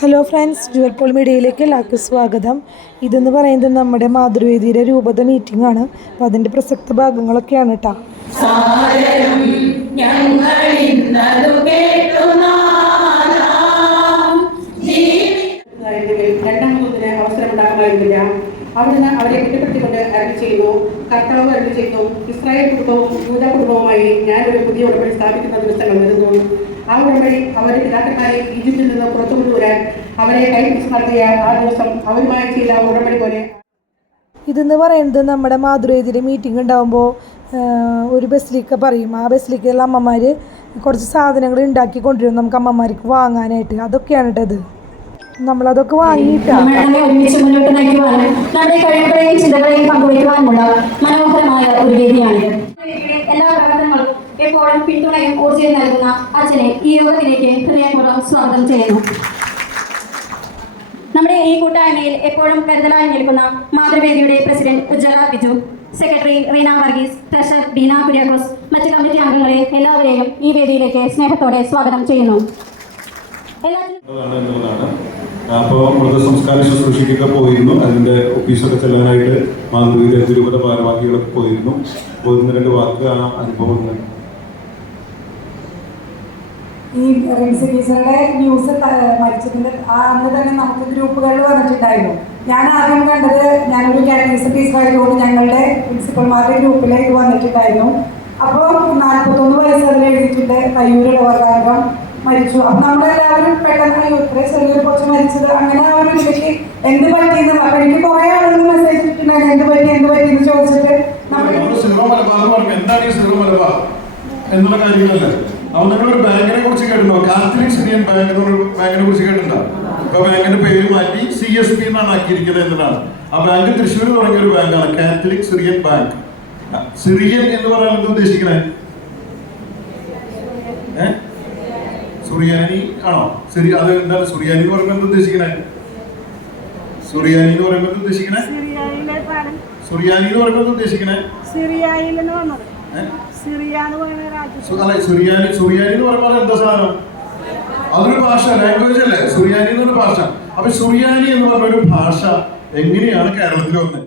Hello friends, Jual Paul മീഡിയയിലേക്ക് എല്ലാവർക്കും സ്വാഗതം. ഇതെന്ന് പറയുന്നത് നമ്മുടെ മാതൃവേദിയുടെ രൂപത മീറ്റിംഗ് ആണ്. അപ്പോൾ അതിൻ്റെ പ്രസക്ത ഭാഗങ്ങളൊക്കെയാണ് കേട്ടോ. അവിടുന്ന് അവരെ കുറ്റപ്പെടുത്തിക്കൊണ്ട് അരുളി ചെയ്യുന്നു. കർത്താവ് അരുളി ചെയ്യുന്നു, ഇസ്രായേൽ കുടുംബവും യൂദ കുടുംബവുമായി ഞാനൊരു പുതിയ ഉടമ്പടി സ്ഥാപിക്കുന്ന ദിവസങ്ങൾ വരുന്നു. ആ ഉടമ്പടി അവരുടെ പിതാക്കന്മാരെ ഈജിപ്തിൽ നിന്ന് പുറത്തു കൊണ്ടുവരാൻ അവരെ കൈപിടിച്ച് നടത്തിയ ആ ദിവസം അവരുമായി ചെയ്ത ഉടമ്പടി പോലെ. ഇതെന്ന് പറയുന്നത് നമ്മുടെ മാതൃവേദിയുടെ മീറ്റിംഗ് ഉണ്ടാകുമ്പോൾ ഒരു ബസ്സിലേക്ക് പറയും. ആ ബസ്സിലേക്കുള്ള അമ്മമാർ കുറച്ച് സാധനങ്ങൾ ഉണ്ടാക്കി കൊണ്ടുവരും നമുക്ക് അമ്മമാർക്ക് വാങ്ങാനായിട്ട്. അതൊക്കെയാണ് കേട്ടത്. നമ്മളതൊക്കെ വാങ്ങിയിട്ടാണ് ഒരുമിച്ച് മുന്നോട്ട് നയിക്കുവാനും നമ്മുടെ കഴിവുകളെയും ചിന്തകളെയും പങ്കുവയ്ക്കുവാനുമുള്ള മനോഹരമായ ഒരു വേദിയാണിത്. എല്ലാ പ്രവർത്തനങ്ങളും എപ്പോഴും പിന്തുണയും ഊർജ്ജവും നൽകുന്ന അച്ഛനെ ഈ യോഗത്തിലേക്ക് ഹൃദയപൂർവ്വം സ്വാഗതം ചെയ്യുന്നു. നമ്മുടെ ഈ കൂട്ടായ്മയിൽ എപ്പോഴും കരുതലായി നിൽക്കുന്ന മാതൃവേദിയുടെ പ്രസിഡന്റ് ഉജ്ജല ബിജു, സെക്രട്ടറി റീന വർഗീസ്, ട്രഷറർ ബീന കുര്യാക്കോസ്, മറ്റ് കമ്മിറ്റി അംഗങ്ങളെ എല്ലാവരെയും ഈ വേദിയിലേക്ക് സ്നേഹത്തോടെ സ്വാഗതം ചെയ്യുന്നു. അപ്പോൾ മൃതസംസ്കാര ശുശ്രൂഷയ്ക്കൊക്കെ പോയിരുന്നു. അതിൻ്റെ ഓഫീസൊക്കെ ചെല്ലാനായിട്ട് മാതൃവേദിയിലെ തിരുവത ഭാരവാഹികളൊക്കെ പോയിരുന്നു. പോയിരുന്ന രണ്ട് വാക്ക് ആ അനുഭവങ്ങൾ. ഈ റിൻസി ടീച്ചറുടെ ന്യൂസ് മരിച്ചതിൻ്റെ അന്ന് തന്നെ നമുക്ക് ഗ്രൂപ്പുകളിൽ വന്നിട്ടുണ്ടായിരുന്നു. ഞാൻ ആദ്യം കണ്ടത്, ഞാനൊരു കാറ്റഗറിസം ടീച്ചറായതുകൊണ്ട് ഞങ്ങളുടെ പ്രിൻസിപ്പൽമാരുടെ ഗ്രൂപ്പിൽ ഇത് വന്നിട്ടുണ്ടായിരുന്നു. അപ്പോൾ 41 വയസ്സ് അതിൽ എഴുതിയിട്ടുണ്ട്, പയ്യൂരുടെ വർഗാംഗം മരിച്ചു. അപ്പം നമ്മളെല്ലാവരും പെട്ടെന്ന് ഇത്രയും ചെറിയൊരു കുറച്ച് മരിച്ചത് അങ്ങനെ ആ ഒരു ഇതിലേക്ക് എന്ത് പറ്റിയെന്ന്. അപ്പം എനിക്ക് കുറേ ആളുകൾ മെസ്സേജ് ഇട്ടിട്ടുണ്ടായിരുന്നു, എന്ത് പറ്റിയെന്ന് ചോദിച്ചിട്ട് എന്നുള്ള കാര്യങ്ങളല്ലേ. അപ്പോൾ നിങ്ങളൊരു ബാങ്കിനെ കുറിച്ച് കേട്ടിട്ടുണ്ടോ? കാത്തലിക് സിറിയൻ ബാങ്ക് എന്നൊരു ബാങ്കിനെ കുറിച്ച് കേട്ടിട്ടുണ്ടോ? ഇപ്പൊ ബാങ്കിന്റെ പേര് മാറ്റി CSB എന്നാണ് ആക്കിയിരിക്കുന്നത് എന്നതാണ്. ആ ബാങ്ക് തൃശ്ശൂർ തുടങ്ങിയ ഒരു ബാങ്കാണ്, കാത്തലിക് സിറിയൻ ബാങ്ക്. സിറിയൻ എന്ന് പറയാൻ എന്താ ഉദ്ദേശിക്കണേ? സുറിയാനി ആണോ? ശരി, അത് എന്താണ് സുറിയാനി എന്ന് പറയുമ്പോൾ എന്താ ഉദ്ദേശിക്കണേ? സുറിയാനി എന്ന് പറയുമ്പോൾ എന്താ ഉദ്ദേശിക്കണേ? സുറിയാനി എന്ന് പറയുമ്പോൾ എന്താ ഉദ്ദേശിക്കണേ? സുറിയാനി എന്ന് പറയുമ്പോൾ എന്താ സാധനം? അതൊരു ഭാഷ, ലാംഗ്വേജ് അല്ലേ സുറിയാനി എന്നൊരു ഭാഷ. അപ്പൊ സുറിയാനി എന്ന് പറഞ്ഞ ഒരു ഭാഷ എങ്ങനെയാണ് കേരളത്തിൽ വന്നത്?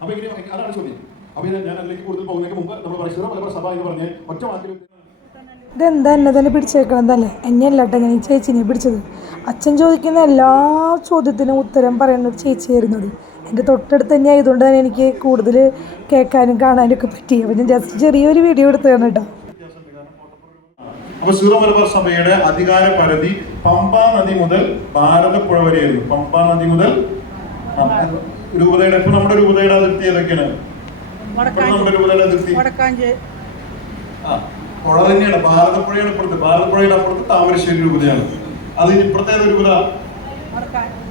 അപ്പൊ അതാണ് ചോദ്യം. അപ്പൊ ഞാൻ അതിലേക്ക് കൂടുതൽ പോകുന്നതിന് മുമ്പ് നമ്മൾ പരിശുദ്ധ മലബാർ സഭ എന്ന് പറഞ്ഞ് ഒറ്റ വാക്കിൽ ഇതെന്താ എന്നെ തന്നെ പിടിച്ചേക്കണതല്ലേ? എന്നെയല്ല കേട്ടോ, ഞാൻ ഈ ചേച്ചിനെ പിടിച്ചത്. അച്ഛൻ ചോദിക്കുന്ന എല്ലാ ചോദ്യത്തിനും ഉത്തരം പറയുന്ന ഒരു ചേച്ചിയായിരുന്നു അത്. എൻ്റെ തൊട്ടടുത്ത് തന്നെ ആയതുകൊണ്ട് തന്നെ എനിക്ക് കൂടുതൽ കേൾക്കാനും കാണാനും ഒക്കെ പറ്റി. അപ്പം ഞാൻ ജസ്റ്റ് ചെറിയൊരു വീഡിയോ എടുത്തതാണ് കേട്ടോ. അപ്പോൾ സീറോ മലബാർ സഭയുടെ അധികാര പരിധി പമ്പാ നദി മുതൽ ഭാരതപ്പുഴ വരെയായിരുന്നു. പമ്പാ നദി മുതൽ രൂപതയുടെ, ഇപ്പൊ നമ്മുടെ രൂപതയുടെ അതിർത്തി ഏതൊക്കെയാണ്? നമ്മുടെ രൂപതയുടെ അതിർത്തി പുഴ തന്നെയാണ്, ഭാരതപ്പുഴയുടെ അപ്പുറത്ത്. ഭാരതപ്പുഴയുടെ അപ്പുറത്ത് താമരശ്ശേരി രൂപതയാണ്. അത് ഇപ്പുറത്തേത് രൂപത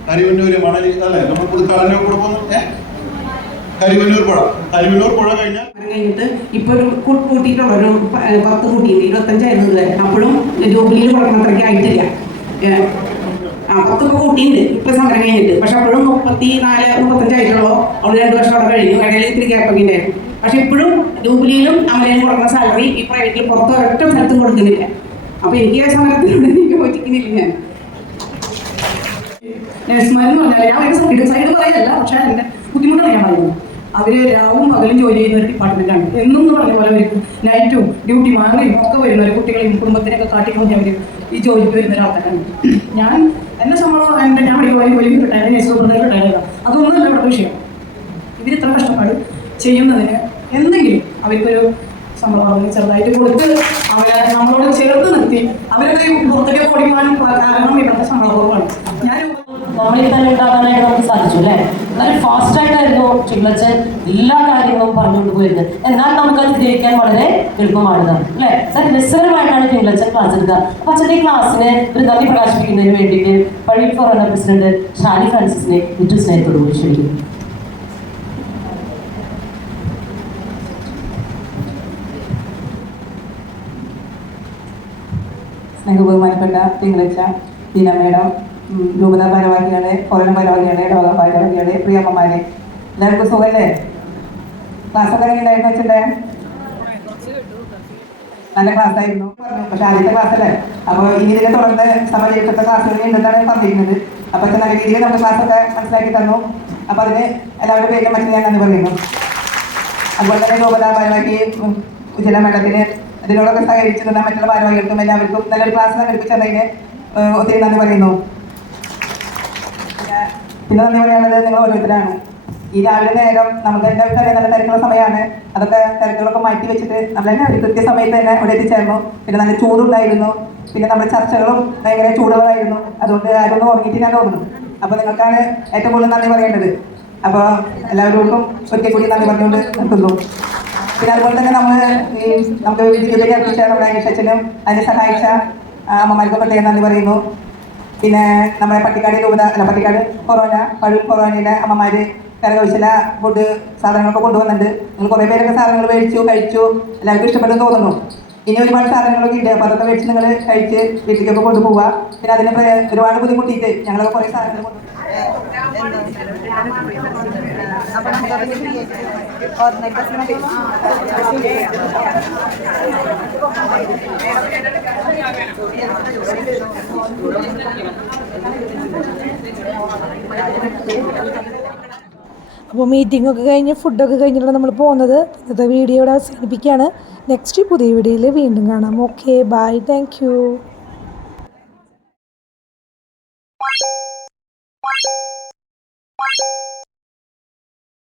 കരിവന്നൂര് മണലി അല്ലേ? നമ്മൾ പുതുക്കാടിന്റെ കൂടെ പോകുന്നു. കരിവന്നൂർ പുഴ കഴിഞ്ഞിട്ട് ഇപ്പൊ ഒരു കൂട്ടിയിട്ടുള്ള ഒരു 10 കൂട്ടിയിട്ട് 25 അപ്പോഴും ജൂബിലിയിൽ കൊടുക്കുന്നത്രയ്ക്ക് ആയിട്ടില്ല. 10 കൂട്ടിയുണ്ട് ഇപ്പൊ സമരം കഴിഞ്ഞിട്ട്. പക്ഷെ അപ്പോഴും 34-35 ആയിട്ടുള്ളൂ. അവള് 2 വർഷം അവിടെ കഴിഞ്ഞു. ഇടയിൽ ഇത്തിരി ഗ്യാപ്പൊക്കെ ഉണ്ടായിരുന്നു. പക്ഷെ ഇപ്പോഴും ജൂബിലിയിലും അമലയിലും കൊടുക്കുന്ന സാലറി ഈ പ്രൈവറ്റിൽ പുറത്ത് ഒരൊറ്റ സ്ഥലത്തും കൊടുക്കുന്നില്ല. അപ്പൊ എനിക്ക് ആ സമരത്തിലൂടെ എനിക്ക് യോജിക്കുന്നില്ല. ഞാൻ നഴ്സുമാരെന്ന് പറഞ്ഞാൽ ഞാൻ ഒരു സൈഡ് പറയല്ല, പക്ഷെ എൻ്റെ ബുദ്ധിമുട്ടാണ് ഞാൻ പറയുന്നത്. അവര് രാവും പകലും ജോലി ചെയ്യുന്ന ഒരു ഡിപ്പാർട്ട്മെന്റാണ്. എന്നും എന്ന് പറഞ്ഞ പോലെ അവർക്ക് നൈറ്റും ഡ്യൂട്ടി വാങ്ങുകയും ഒക്കെ വരുന്ന കുട്ടികളെയും കുടുംബത്തിനെയൊക്കെ കാട്ടിക്കൊണ്ട് അവർ ഈ ജോലിക്ക് വരുന്ന ഒരാൾക്കാരാണ്. ഞാൻ എന്നെ ശമ്പളം ഞാൻ ജോലി കിട്ടാൻ നഴ്സുമാർ അതൊന്നുമല്ല ഇവിടെ വിഷയം. ഇവരിത്ര കഷ്ടപ്പാട് ചെയ്യുന്നതിന് എന്തെങ്കിലും അവർക്കൊരു സംഭവം ചെറുതായിട്ട് കൊടുത്ത് അവരെ നമ്മളോട് ചേർത്ത് നിർത്തി അവരൊക്കെ പുറത്തേക്ക് ഓടിക്കാനും കാരണം ഇവരുടെ സംഭവമാണ്. നമ്മളിൽ തന്നെ ഉണ്ടാകാനായിട്ട് നമുക്ക് സാധിച്ചു അല്ലേ? വളരെ ഫാസ്റ്റായിട്ടായിരുന്നു ചിങ്കളച്ചൻ എല്ലാ കാര്യങ്ങളും പറഞ്ഞുകൊണ്ട് പോയിരുന്നത്. എന്നാൽ നമുക്കത് ഗ്രഹിക്കാൻ വളരെ എളുപ്പമാണത് അല്ലേ? നിസ്സാരമായിട്ടാണ് ചിങ്കളച്ചൻ ക്ലാസ് എടുക്കുക. അപ്പൊ അച്ഛൻ്റെ ക്ലാസ്സിനെ ഒരു നന്ദി പ്രകാശിപ്പിക്കുന്നതിന് വേണ്ടിയിട്ട് പഴയ ഫോറന്ന പ്രസിഡന്റ് ഷാനി ഫ്രാൻസിസിനെ ഏറ്റവും സ്നേഹത്തോട് കൂടി ക്ഷണിക്കുന്നു. സ്നേഹബഹുമാനപ്പെട്ട തിങ്കളച്ച ദീന മേഡം, രൂപത ഭാരവാഹികളെ, ഫോറൻ ഭാരവാഹികളെ, ലോക ഭാരവാഹികളെ, പ്രിയമ്മമാരെ, എല്ലാവർക്കും സുഖമല്ലേ? ക്ലാസ്സൊക്കെ എങ്ങനെയായിരുന്നു വെച്ചിട്ടേ? നല്ല ക്ലാസ് ആയിരുന്നു പറഞ്ഞു. പക്ഷെ ആദ്യത്തെ ക്ലാസ് അല്ലേ, അപ്പോൾ ഇനി ഇതിനെ തുടർന്ന് സമചരിത്രത്തെ ക്ലാസ്സുകൾ ഉണ്ടെന്നാണ് പറഞ്ഞിരുന്നത്. അപ്പോൾ നല്ല രീതിയിൽ നമുക്ക് ക്ലാസ്സൊക്കെ മനസ്സിലാക്കി തന്നു. അപ്പോൾ അതിന് എല്ലാവരുടെ പേരിലും മറ്റും ഞാൻ നന്ദി പറയുന്നു. അതുപോലെ തന്നെ രൂപത ഭാരവാഹി ഉജ്ജ്വല മേഡത്തിന് ഇതിനോടൊക്കെ സഹകരിച്ചു തന്ന മറ്റുള്ള ഭാരവാഹികൾക്കും എല്ലാവർക്കും നല്ലൊരു ക്ലാസ് സംഘടിപ്പിച്ചതിന് ഒത്തിരി നന്ദി പറയുന്നു. പിന്നെ നന്ദി പറയാനുള്ളത് നിങ്ങൾ ഓരോരുത്തരാണ്. ഈ രാവിലെ നേരം നമുക്ക് എല്ലാവർക്കും അറിയാം നല്ല തിരക്കുള്ള സമയമാണ്. അതൊക്കെ തിരക്കുകളൊക്കെ മാറ്റി വെച്ചിട്ട് നമ്മളെല്ലാവരും കൃത്യസമയത്ത് തന്നെ അവിടെ എത്തിച്ചേർന്നു. പിന്നെ നല്ല ചൂടുണ്ടായിരുന്നു. പിന്നെ നമ്മുടെ ചർച്ചകളും ഭയങ്കര ചൂടുകളായിരുന്നു. അതുകൊണ്ട് ആരൊന്നും ഉറങ്ങിയിട്ട് ഞാൻ തോന്നുന്നു. അപ്പോൾ നിങ്ങൾക്കാണ് ഏറ്റവും കൂടുതൽ നന്ദി പറയേണ്ടത്. അപ്പോൾ എല്ലാവരോടും ഒരിക്കൽ കൂടി നന്ദി പറഞ്ഞുകൊണ്ട് നിർത്തുന്നു. പിന്നെ അതുപോലെ തന്നെ നമുക്ക് ജീവിതത്തിൽ അർപ്പിച്ച നമ്മുടെ അനീഷനും അതിനെ സഹായിച്ച അമ്മമാർക്കും പ്രത്യേകം നന്ദി പറയുന്നു. പിന്നെ നമ്മുടെ പട്ടിക്കാട് പഴൂർ കൊറോണയിലെ അമ്മമാർ കരകൗശല ഫുഡ് സാധനങ്ങളൊക്കെ കൊണ്ടുവന്നിട്ടുണ്ട്. നിങ്ങൾ കുറേ പേരൊക്കെ സാധനങ്ങൾ മേടിച്ചു കഴിച്ചു, എല്ലാവർക്കും ഇഷ്ടപ്പെട്ടെന്ന് തോന്നുന്നു. ഇനി ഒരുപാട് സാധനങ്ങളൊക്കെ ഉണ്ട്. അപ്പോൾ അതൊക്കെ മേടിച്ച് നിങ്ങൾ കഴിച്ച് വീട്ടിലേക്കൊക്കെ കൊണ്ടുപോവുക. പിന്നെ അതിന് ഒരുപാട് ബുദ്ധിമുട്ടിയിട്ട് ഞങ്ങളൊക്കെ കുറേ സാധനങ്ങൾ കൊണ്ടു. അപ്പോൾ മീറ്റിംഗ് ഒക്കെ കഴിഞ്ഞ് ഫുഡൊക്കെ കഴിഞ്ഞിട്ടാണ് നമ്മൾ പോകുന്നത്. ഇന്നത്തെ വീഡിയോ ഇവിടെ അവസാനിപ്പിക്കുകയാണ്. നെക്സ്റ്റ് പുതിയ വീഡിയോയിൽ വീണ്ടും കാണാം. Okay, bye, thank U.